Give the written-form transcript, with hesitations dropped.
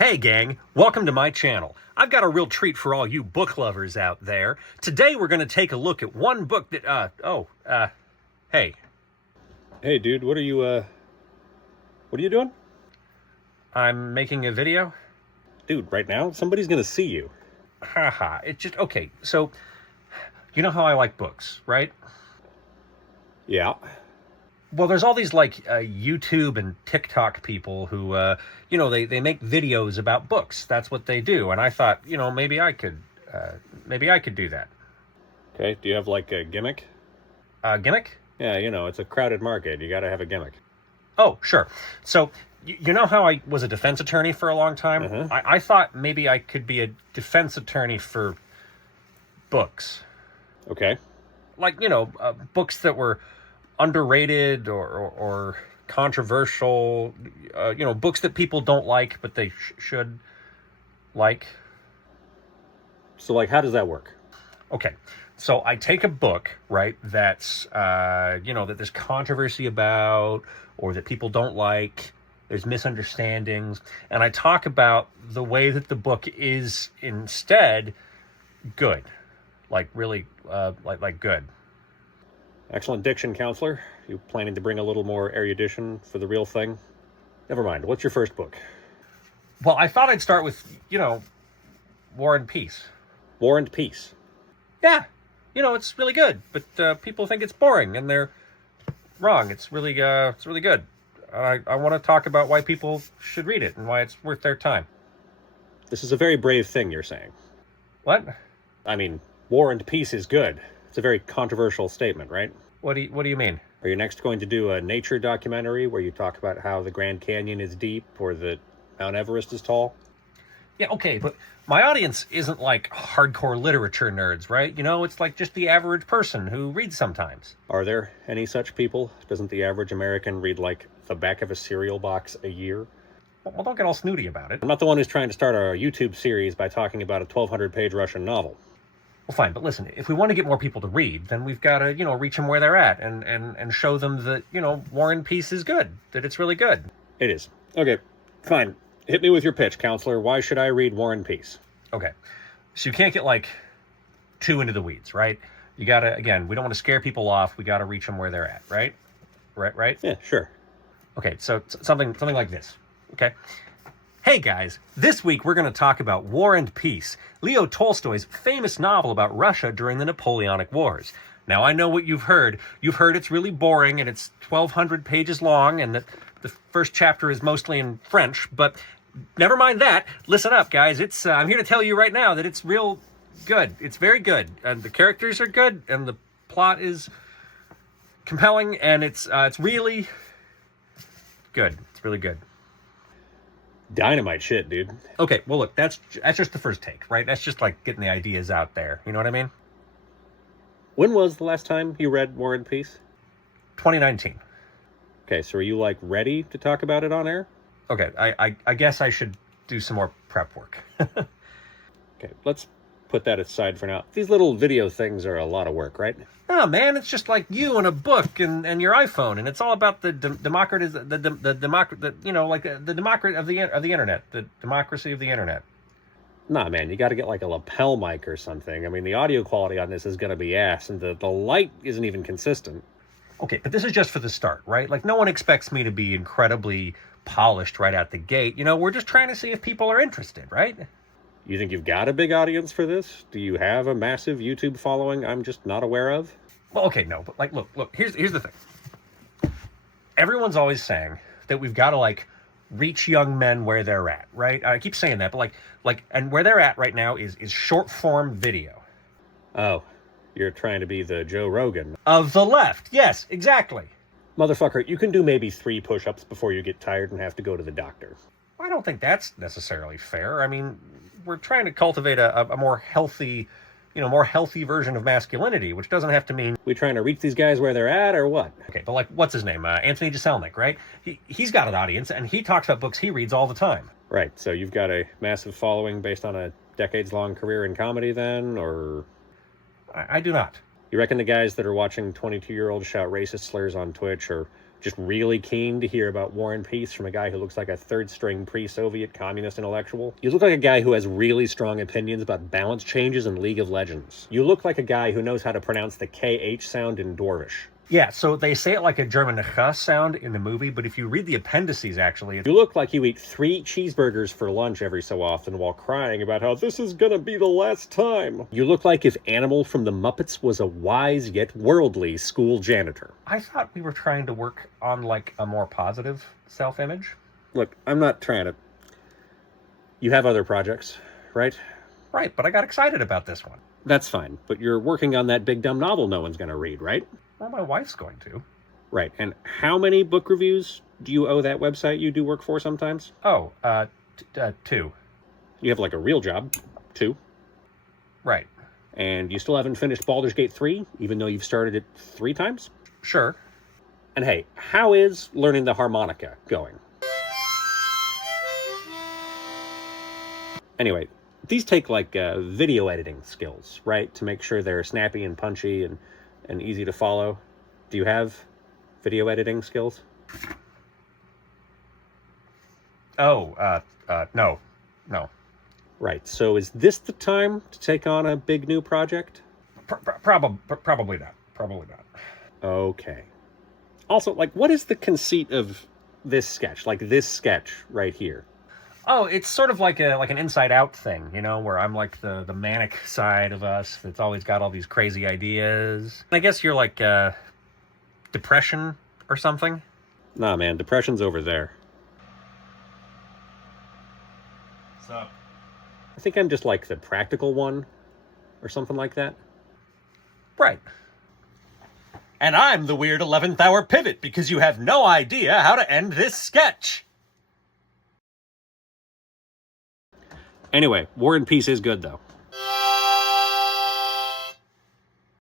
Hey gang, welcome to my channel. I've got a real treat for all you book lovers out there. Today we're going to take a look at one book that, hey. Hey dude, what are you doing? I'm making a video? Dude, right now? Somebody's gonna see you. Haha, okay, so, you know how I like books, right? Yeah. Well, there's all these, YouTube and TikTok people who, they make videos about books. That's what they do. And I thought, maybe I could do that. Okay, do you have, like, a gimmick? Gimmick? Yeah, it's a crowded market. You gotta have a gimmick. Oh, sure. So, you know how I was a defense attorney for a long time? Uh-huh. I thought maybe I could be a defense attorney for books. Okay. Books that were underrated or controversial, books that people don't like, but they should like. So, like, how does that work? Okay, so I take a book, right, that's, that there's controversy about, or that people don't like, there's misunderstandings, and I talk about the way that the book is instead good, like really, like good. Excellent diction, counselor. You planning to bring a little more erudition for the real thing? Never mind. What's your first book? Well, I thought I'd start with, War and Peace. War and Peace. Yeah, it's really good, but people think it's boring, and they're wrong. It's really good. I want to talk about why people should read it and why it's worth their time. This is a very brave thing you're saying. What? I mean, War and Peace is good. It's a very controversial statement, right? What do you mean? Are you next going to do a nature documentary where you talk about how the Grand Canyon is deep or that Mount Everest is tall? Yeah, okay, but my audience isn't like hardcore literature nerds, right? It's like just the average person who reads sometimes. Are there any such people? Doesn't the average American read like the back of a cereal box a year? Well, don't get all snooty about it. I'm not the one who's trying to start a YouTube series by talking about a 1,200-page Russian novel. Well, fine, but listen, if we want to get more people to read, then we've got to, reach them where they're at and show them that, War and Peace is good, that it's really good. It is. Okay, fine. Hit me with your pitch, counselor. Why should I read War and Peace? Okay, so you can't get, too into the weeds, right? You got to, again, we don't want to scare people off. We got to reach them where they're at, right? Right? Yeah, sure. Okay, so something like this, okay? Hey guys, this week we're going to talk about War and Peace, Leo Tolstoy's famous novel about Russia during the Napoleonic Wars. Now, I know what you've heard. You've heard it's really boring and it's 1,200 pages long and that the first chapter is mostly in French, but never mind that. Listen up, guys. I'm here to tell you right now that it's real good. It's very good. And the characters are good and the plot is compelling and it's really good. It's really good. Dynamite shit, dude. Okay, well, look, that's just the first take, right? That's just like getting the ideas out there. You know what I mean? When was the last time you read War and Peace? 2019. Okay, so are you, ready to talk about it on air? Okay, I guess I should do some more prep work. Okay, let's put that aside for now. These little video things are a lot of work, right? Oh, man, it's just like you and a book and your iPhone, and it's all about the democracy of the internet, the democracy of the internet. Nah, man, you got to get a lapel mic or something. I mean, the audio quality on this is going to be ass, and the light isn't even consistent. Okay, but this is just for the start, right? No one expects me to be incredibly polished right out the gate. We're just trying to see if people are interested, right? You think you've got a big audience for this? Do you have a massive YouTube following I'm just not aware of? Well, okay, no, but look, here's the thing. Everyone's always saying that we've got to reach young men where they're at, right? I keep saying that, but and where they're at right now is short form video. Oh, you're trying to be the Joe Rogan of the left. Yes, exactly. Motherfucker, you can do maybe 3 push-ups before you get tired and have to go to the doctor. I don't think that's necessarily fair. I mean, we're trying to cultivate a more healthy, more healthy version of masculinity, which doesn't have to mean... We trying to reach these guys where they're at, or what? Okay, but what's his name? Anthony Jeselnik, right? He's got an audience, and he talks about books he reads all the time. Right, so you've got a massive following based on a decades-long career in comedy then, or... I do not. You reckon the guys that are watching 22-year-olds shout racist slurs on Twitch are Just really keen to hear about War and Peace from a guy who looks like a third-string pre-Soviet communist intellectual? You look like a guy who has really strong opinions about balance changes in League of Legends. You look like a guy who knows how to pronounce the KH sound in Dwarvish. Yeah, so they say it like a German ch sound in the movie, but if you read the appendices, actually, You look like you eat 3 cheeseburgers for lunch every so often while crying about how this is gonna be the last time. You look like if Animal from the Muppets was a wise yet worldly school janitor. I thought we were trying to work on, like, a more positive self-image. Look, I'm not trying to... You have other projects, right? Right, but I got excited about this one. That's fine, but you're working on that big dumb novel no one's gonna read, right? Well, my wife's going to. Right, and how many book reviews do you owe that website you do work for sometimes? Oh, 2. You have like a real job, 2. Right. And you still haven't finished Baldur's Gate 3, even though you've started it 3 times? Sure. And hey, how is learning the harmonica going? Anyway, these take like video editing skills, right? To make sure they're snappy and punchy and easy to follow. Do you have video editing skills? Oh, no. No. Right, so is this the time to take on a big new project? Probably not. Probably not. Okay. Also, like, what is the conceit of this sketch? Like, this sketch right here? Oh, it's sort of like an Inside Out thing, you know, where I'm like the manic side of us that's always got all these crazy ideas. I guess you're like depression or something. Nah, man, depression's over there. What's up? I think I'm just like the practical one or something like that. Right. And I'm the weird 11th hour pivot because you have no idea how to end this sketch. Anyway, War and Peace is good, though.